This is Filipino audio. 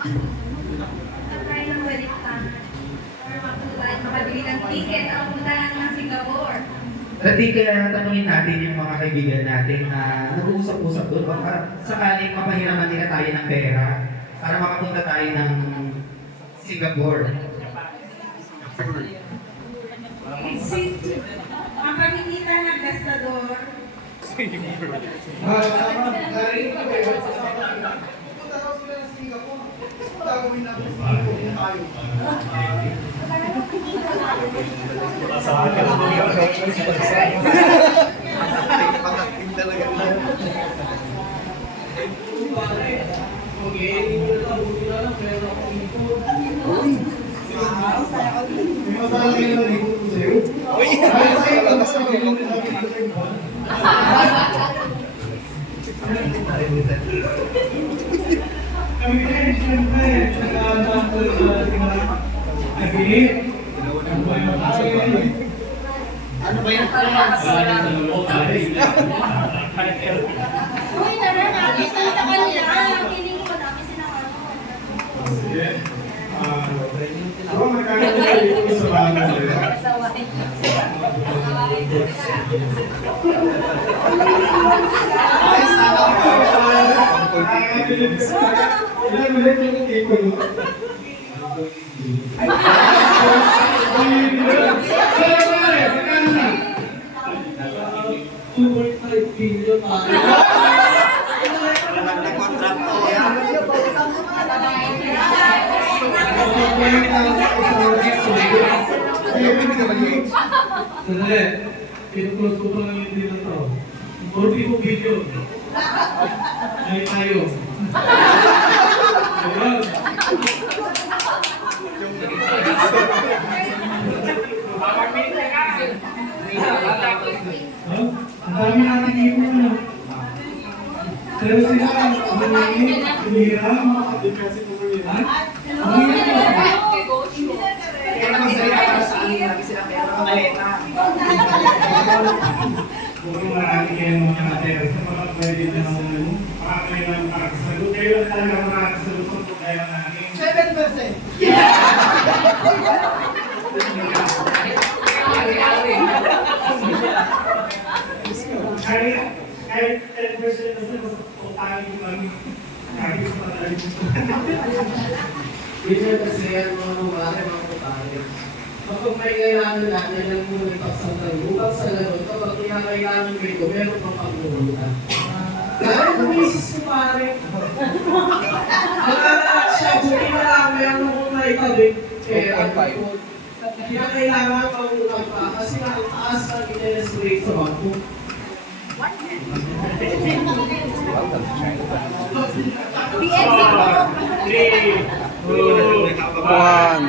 Sakay ng baliktad. Makabili ng ticket ang puntahan ng Singapore. Hindi kaya tanungin natin yung mga kaibigan natin na nag-uusap-usap doon. Baka sakaling mapahiraman nila tayo ng pera para makapunta tayo ng Singapore. Ang pagkikita ng gastador. Ano ba yan? Uy, tara, nakita sa kanila. Feeling ko namin sinang Sandali, kinuklose ko pa lang yung dito to. Orbi ko video. Ay tayo. Ayun. Ang dami natin ipon na. Pero sila, humira, Kaya magsalita para sa amin, lagi sila kaya makamaleta. Puro marami kayo mga materials na mga pwede na makakaya ng makakasagot. Kayo na talaga makakasagot sa problema namin. 7%! Kahit 10% na sila, mas utangin kami. Kahit sa patalim. Minsan kasi yan mga kumare, mga kumare. Kapag may kailangan natin ng muna ipagsantan, upang sa laro, kapag kinakailangan dito, meron pang pagmumutan. Dahil kumisis ko pare. Nakakalat siya, buti na lang meron akong naitabi. Kaya ang paipon. Kinakailangan pang utang pa kasi ang taas ang interest rate sa bangko. Three, two, one.